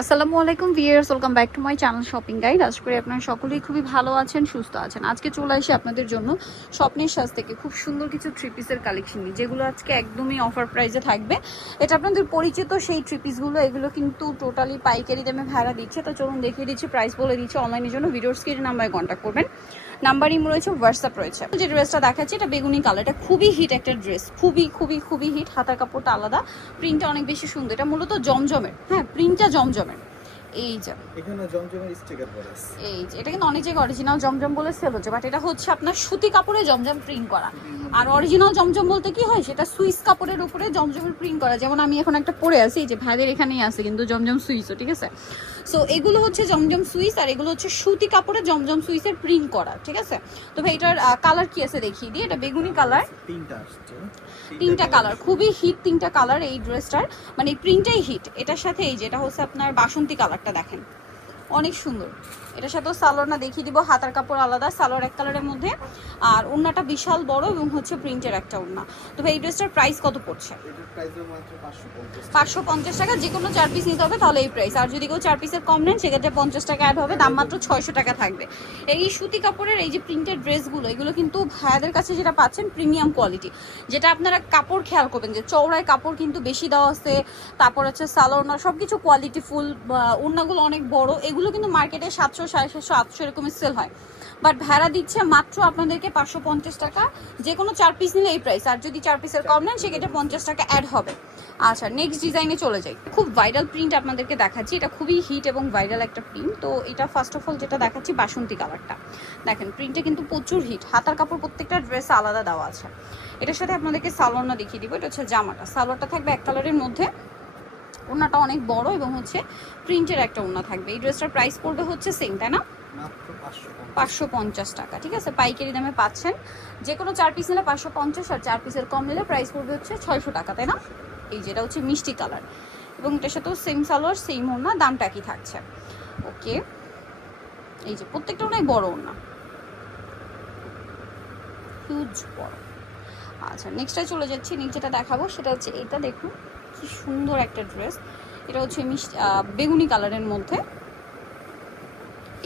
আসসালামু আলাইকুম viewers, welcome back to my channel shopping guide. আশা করি আপনারা সকলেই খুবই ভালো আছেন, সুস্থ আছেন। আজকে চলে আসি আপনাদের জন্য স্বপ্নের সাজ থেকে খুব সুন্দর কিছু থ্রি পিসের কালেকশন নিয়ে, যেগুলো আজকে একদমই অফার প্রাইসে থাকবে। এটা আপনাদের পরিচিত সেই থ্রি পিসগুলো, এগুলো কিন্তু টোটালি পাইকারি দামে ভাড়া দিচ্ছে। তো চলুন দেখিয়ে দিচ্ছি, প্রাইস বলে দিচ্ছি। অনলাইনের জন্য ভিডিওর স্ক্রিনে নাম্বারে কন্ট্যাক্ট করবেন, নাম্বার ইমো রয়েছে, হোয়াটসঅ্যাপ রয়েছে। যে ড্রেসটা দেখাচ্ছি এটা বেগুনি কালার, এটা খুবই হিট একটা ড্রেস, খুবই খুবই খুবই হিট। হাতার কাপড়টা আলাদা, প্রিন্টটা অনেক বেশি সুন্দর। এটা মূলত জমজমের, হ্যাঁ প্রিন্টটা জমজমের। এই যে এখানে জমজমের স্টিকার করা আছে। এই যে এটা কিন্তু অনেক জায়গায় অরিজিনাল জমজম বলে সেল হচ্ছে, বাট এটা হচ্ছে আপনার সুতি কাপড়ে জমজম প্রিন্ট করা। আর অরিজিনাল জমজম বলতে কি হয়, সেটা সুইস কাপড়ের উপরে জমজমের প্রিন্ট করা। যেমন আমি এখন একটা পরে আছি, এই যে ভাইদের এখানেই আছে কিন্তু জমজম সুইসও, ঠিক আছে। সো এগুলো হচ্ছে জমজম সুইস, আর এগুলো হচ্ছে সুতি কাপড়ে জমজম সুইসের প্রিন্ট করা, ঠিক আছে। তো ভাই এটার কালার কি আছে দেখিয়ে দিই। এটা বেগুনি কালার, তিনটা কালার, খুবই হিট তিনটা কালার এই ড্রেসটার, মানে প্রিন্টটাই হিট। এটার সাথে এই যে এটা হচ্ছে আপনার বাসন্তী কালারটা, দেখেন অনেক সুন্দর। এটার সাথেও সালোয়ারটা দেখিয়ে দিব, হাতার কাপড় আলাদা, সালোয়ার এক কালারের মধ্যে, আর ওড়নাটা বিশাল বড় এবং হচ্ছে প্রিন্টের একটা ওড়না। তো ভাই এই ড্রেসটার প্রাইস কত পড়ছে? 550 টাকা। যে কোনো 4 পিস নিতে হবে তাহলে এই প্রাইস। আর যদি কেউ 4 পিসের কম নেন সেক্ষেত্রে 50 টাকা অ্যাড হবে, দাম মাত্র 600 টাকা থাকবে। এই সুতি কাপড়ের এই যে প্রিন্টেড ড্রেসগুলো, এগুলো কিন্তু ভাইয়াদের কাছে যেটা পাচ্ছেন প্রিমিয়াম কোয়ালিটি। যেটা আপনারা কাপড় খেয়াল করবেন যে চওড়ায় কাপড় কিন্তু বেশি দেওয়া আছে, তারপর হচ্ছে সালোয়ার সব কিছু কোয়ালিটি ফুল, ওড়নাগুলো অনেক বড়। এগুলো কিন্তু মার্কেটে 700, 750, 800 এরকমই সেল হয়, বাট ভাড়া দিচ্ছে মাত্র আপনাদেরকে 550 টাকা। যে কোনো 4 পিস নিলে এই প্রাইস, আর যদি 4 পিসের কম নেন সেক্ষেত্রে 50 টাকা অ্যাড হবে। আচ্ছা, নেক্সট ডিজাইনে চলে যাই। খুব ভাইরাল প্রিন্ট আপনাদেরকে দেখাচ্ছি, এটা খুবই হিট এবং ভাইরাল একটা প্রিন্ট। তো এটা ফার্স্ট অফ অল যেটা দেখাচ্ছি বাসন্তী কালারটা, দেখেন প্রিন্টটা কিন্তু প্রচুর হিট। হাতার কাপড় প্রত্যেকটা ড্রেসে আলাদা দেওয়া আছে। এটার সাথে আপনাদেরকে সালোয়ারটা দেখিয়ে দিব। এটা হচ্ছে জামাটা, সালোয়ারটা থাকবে এক কালারের মধ্যে, ওড়নাটা অনেক বড় এবং হচ্ছে প্রিন্টের একটা ওড়না থাকবে। এই ড্রেসটার প্রাইস পড়বে হচ্ছে সেম, তাই না? 550 টাকা, ঠিক আছে। পাইকারি দামে পাচ্ছেন। যে কোনো 4 পিস নিলে 550, আর 4 পিসের কম নিলে প্রাইস পড়বে হচ্ছে 600 টাকা, তাই না? এই যেটা হচ্ছে মিষ্টি কালার, এবং এটার সাথেও সেম সালোয়ার সেম ওড়না, দামটা কি থাকছে? ওকে, এই যে প্রত্যেকটা ওড়নাই বড় ওড়না, হিউজ বড়। আচ্ছা, নেক্সটে চলে যাচ্ছি। নেক্সট যেটা দেখাবো সেটা হচ্ছে এটা, দেখুন কি সুন্দর একটা ড্রেস। এটা হচ্ছে বেগুনি কালারের মধ্যে,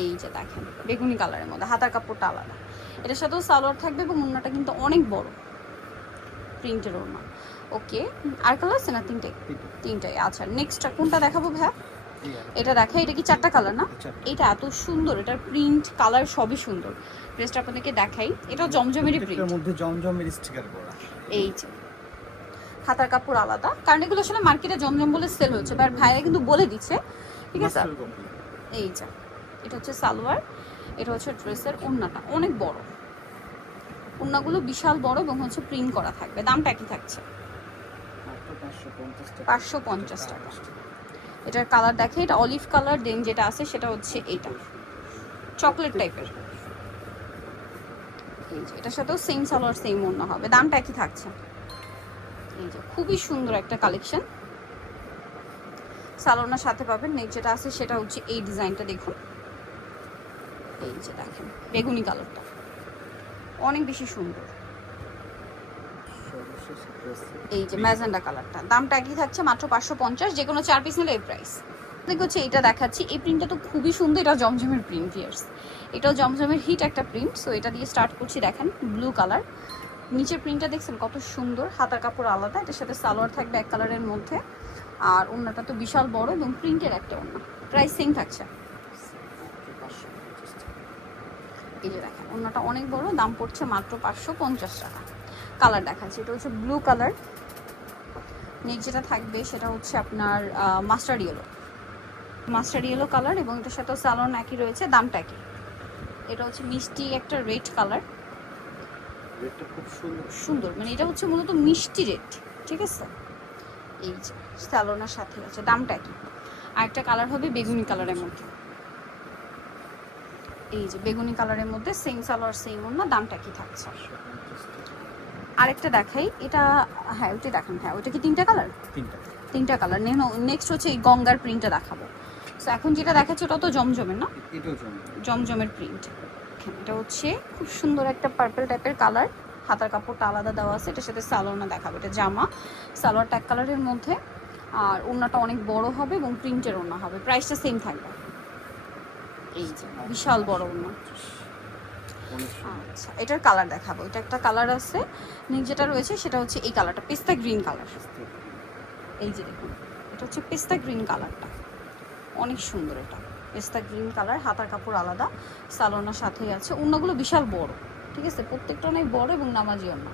এই যে দেখেন বেগুনি কালারের মধ্যে, হাতার কাপড়টা আলাদা। এটার সাথেও সালোয়ার থাকবে এবং ওড়নাটা কিন্তু অনেক বড়, প্রিন্টের ওড়না। ওকে, আর কালার আছে না? তিনটাই। আচ্ছা, নেক্সট কোনটা দেখাবো ভাইয়া? এটা দেখাই। এটা কি 4টা কালার না? এটা এত সুন্দর, এটার প্রিন্ট কালার সবই সুন্দর। ড্রেসটা আপনাদেরকে দেখাই। এটাও জমজমেরই প্রিন্ট, এর মধ্যে জমজমের স্টিকার করা। এই যে হাতার কাপড় আলাদা, কারণ এগুলো আসলে মার্কেটে জমজম বলে সেল হচ্ছে, আর ভাইয়া কিন্তু বলে দিচ্ছে, ঠিক আছে। এই যে এটা হচ্ছে সালোয়ার, এটা হচ্ছে ড্রেসের ওড়নাটা অনেক বড়, ওড়নাগুলো বিশাল বড় এবং হচ্ছে প্রিন্ট করা থাকবে। দামটা কি থাকছে? 550 টাকা। এটার কালার দেখে, এটা অলিভ কালার, দেন যেটা আছে সেটা হচ্ছে এইটা চকলেট টাইপের। এই যে এটার সাথেও সেম সালোয়ার সেম ওড়না হবে, দামটা কি থাকছে? এই যে খুবই সুন্দর একটা কালেকশন, সালোয়ারের সাথে পাবেন। নেক্সট যেটা আছে সেটা হচ্ছে এই ডিজাইনটা, দেখুন এই যে দেখেন বেগুনি কালারটা অনেক বেশি সুন্দর। এই যে ম্যাজেন্ডা কালারটা, দামটা একই থাকছে মাত্র 550। যে কোনো 4 পিস নিলে এই প্রাইস। দেখো হচ্ছে এটা দেখাচ্ছি, এই প্রিন্টটা তো খুবই সুন্দর। এটা জমজমের প্রিন্ট ভিয়ার্স, এটাও জমজমের হিট একটা প্রিন্ট। সো এটা দিয়ে স্টার্ট করছি। দেখেন ব্লু কালার, নিচের প্রিন্টটা দেখছেন কত সুন্দর। হাতার কাপড় আলাদা, এটার সাথে সালোয়ার থাকবে এক কালারের মধ্যে, আর ওড়নাটা তো বিশাল বড় এবং প্রিন্টের একটা ওড়না। প্রাইস সেম থাকছে। এই যে দেখেন ওড়নাটা অনেক বড়, দাম পড়ছে মাত্র 550 টাকা। কালার দেখাচ্ছি, এটা হচ্ছে ব্লু কালার। নেক্সট যেটা থাকবে সেটা হচ্ছে আপনার মাস্টার্ড ইয়েলো কালার, এবং এটার সাথেও সালোয়ার একই রয়েছে, দামটা একই। এটা হচ্ছে মিষ্টি একটা রেড কালার, রেডটা খুব সুন্দর, মানে এটা হচ্ছে মূলত মিষ্টি রেড, ঠিক আছে। এই যে সালোয়ারের সাথে আছে, দামটা একই। আরেকটা কালার হবে বেগুনি কালারের মধ্যে, এই যে বেগুনি কালারের মধ্যে সেম সালোয়ার সেম ওড়না, দামটা কি থাকছে? আরেকটা দেখাই, এটা হ্যাঁ ওইটা দেখান। হ্যাঁ ওইটা কি 3টা কালার? তিনটা কালার। নেক্সট হচ্ছে এই গঙ্গার প্রিন্টটা দেখাবো। সো এখন যেটা দেখাচ্ছে ওটা তো জমজমের না? জমজমের প্রিন্ট। এটা হচ্ছে খুব সুন্দর একটা পার্পল টাইপের কালার, হাতার কাপড়টা আলাদা দেওয়া আছে। এটার সাথে সালোয়ারটা দেখাবো। এটা জামা, সালোয়ারটা এক কালারের মধ্যে, আর ওড়নাটা অনেক বড় হবে এবং প্রিন্টের ওড়না হবে, প্রাইসটা সেম থাকবে। এই যে বিশাল বড় ওড়না। অনেক সুন্দর। আচ্ছা, এটার কালার দেখাবো। এটা একটা কালার আছে, যেটা রয়েছে সেটা হচ্ছে এই কালারটা, পেস্তা গ্রিন কালার। এই যে দেখুন, এটা হচ্ছে পেস্তা গ্রিন কালারটা, অনেক সুন্দর। এটা পেস্তা গ্রিন কালার, হাতার কাপড় আলাদা, সালোনার সাথেই আছে। ওড়নাগুলো বিশাল বড়, ঠিক আছে, প্রত্যেকটা অনেক বড় এবং নামাজি ওড়না।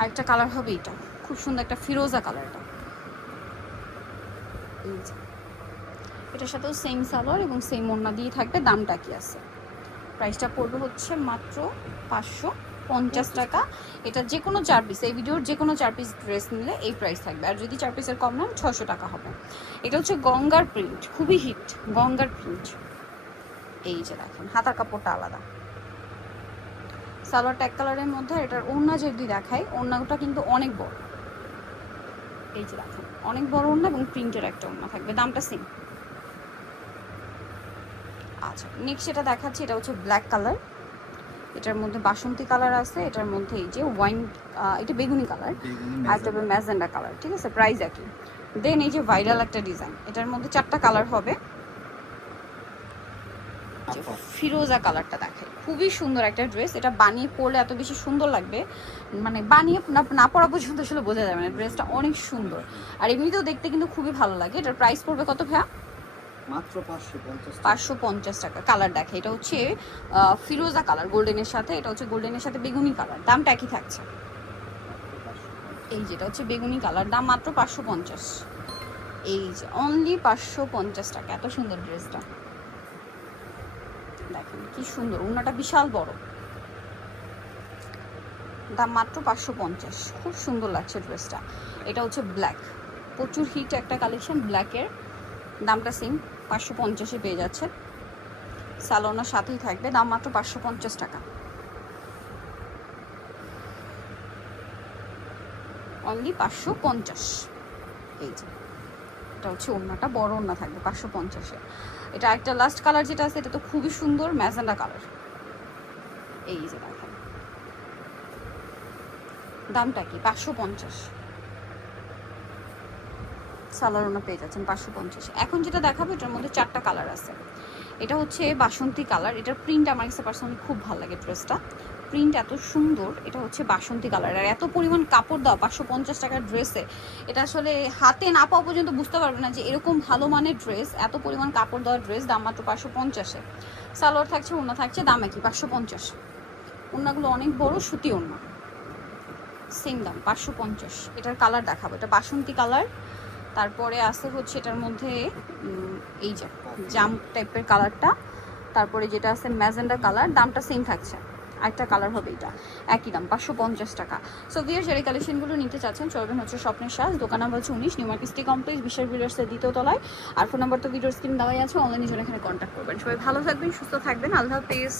আরেকটা কালার হবে এটা, খুব সুন্দর একটা ফিরোজা কালার। এটা এই যে, এটার সাথেও সেম সালোয়ার এবং সেম ওড়না দিয়ে থাকবে। দামটা কি আছে? প্রাইসটা পড়বে হচ্ছে মাত্র 550 টাকা। এটা যে কোনো 4 পিস, এই ভিডিওর যে কোনো 4 পিস ড্রেস নিলে এই প্রাইস থাকবে, আর যদি 4 পিসের কম নেন 600 টাকা হবে। এটা হচ্ছে গঙ্গার প্রিন্ট, খুবই হিট গঙ্গার প্রিন্ট। এই যে দেখেন, হাতার কাপড়টা আলাদা, সালোয়ারটা এক কালারের মধ্যে। এটার ওড়না যদি দেখাই, ওড়নাটা কিন্তু অনেক বড়। এই যে দেখেন, অনেক বড় ওড়না এবং প্রিন্টের একটা ওড়না থাকবে, দামটা সেম। আচ্ছা, নেক্সট যেটা দেখাচ্ছি এটা হচ্ছে ব্ল্যাক কালার। এটার মধ্যে বাসন্তী কালার আছে, এটার মধ্যে এই যে ওয়াইন, এটা বেগুনি কালার, আর একটা হবে ম্যাজেন্ডা কালার, ঠিক আছে, প্রাইস একই। দেন এই যে ভাইরাল একটা ডিজাইন, এটার মধ্যে 4টা কালার হবে। ফিরোজা কালারটা দেখে খুবই সুন্দর একটা ড্রেস। এটা বানিয়ে পরলে এত বেশি সুন্দর লাগবে, মানে বানিয়ে না পরা পর্যন্ত আসলে বোঝা যাবে না, ড্রেসটা অনেক সুন্দর। আর এমনিতেও দেখতে কিন্তু খুবই ভালো লাগে। এটার প্রাইস পড়বে কত ভাইয়া? মাত্র 550 টাকা। 550 টাকা। কালার দেখে, এটা হচ্ছে ফিরোজা কালার গোল্ডেনের সাথে, এটা হচ্ছে গোল্ডেনের সাথে বেগুনি কালার, দামটা একই থাকছে। এই যেটা হচ্ছে বেগুনি কালার, দাম মাত্র 550। এই যে অনলি 550 টাকা। এত সুন্দর ড্রেসটা দেখেন, কি সুন্দর, ওড়নাটা বিশাল বড়, দাম মাত্র 550। খুব সুন্দর লাগছে ড্রেসটা। এটা হচ্ছে ব্ল্যাক, প্রচুর হিট একটা কালেকশন ব্ল্যাকের, দামটা সেম 550-এ পেয়ে যাচ্ছে। সালোনার সাথেই থাকবে, দাম মাত্র 550 টাকা। অনলি 550। এই যে এটা হচ্ছে ওড়নাটা, বড় ওড়না থাকবে 550-এ। এটা একটা লাস্ট কালার যেটা আছে, এটা তো খুবই সুন্দর, ম্যাজেন্ডা কালার। এই যে দেখেন, দামটা কি? 550। সালোয়ার ওড়না পেয়ে যাচ্ছেন 550। এখন যেটা দেখাবো, এটার মধ্যে 4টা কালার আছে। এটা হচ্ছে বাসন্তী কালার, এটার প্রিন্ট আমার কাছে পার্সোনালি খুব ভালো লাগে, ড্রেসটা প্রিন্ট এত সুন্দর। এটা হচ্ছে বাসন্তী কালার, আর এত পরিমাণ কাপড় দেওয়া 550 টাকার ড্রেসে, এটা আসলে হাতে না পাওয়া পর্যন্ত বুঝতে পারবে না যে এরকম ভালো মানের ড্রেস, এত পরিমাণ কাপড় দেওয়ার ড্রেস, দাম মাত্র 550-এ। সালোয়ার থাকছে, ওড়না থাকছে, দাম একই 550। ওড়নাগুলো অনেক বড়, সুতি ওড়না, সেম দাম 550। এটার কালার দেখাবো, এটা বাসন্তী কালার। তারপরে আছে হচ্ছে এটার মধ্যে এই যে জাম টাইপের কালারটা, তারপরে যেটা আছে ম্যাজেন্ডা কালার, দামটা সেম থাকছে। আরেকটা কালার হবে এটা, একই দাম 550 টাকা। সো ভিউয়ার্স, যারা কালেকশনগুলো নিতে চাচ্ছেন চলবেন হচ্ছে স্বপ্নের সাজ, দোকান নাম্বার হচ্ছে 19, নিউ মার্কেট সিটি কমপ্লেক্স, বিশাল বিল্ডার্সের 2য় তলায়। আর ফোন নাম্বার তো ভিডিওর স্ক্রিন দেওয়াই আছে, অনলাইনে জন্য এখানে কন্ট্যাক্ট করবেন। সবাই ভালো থাকবেন, সুস্থ থাকবেন, আল্লাহ হাফেজ।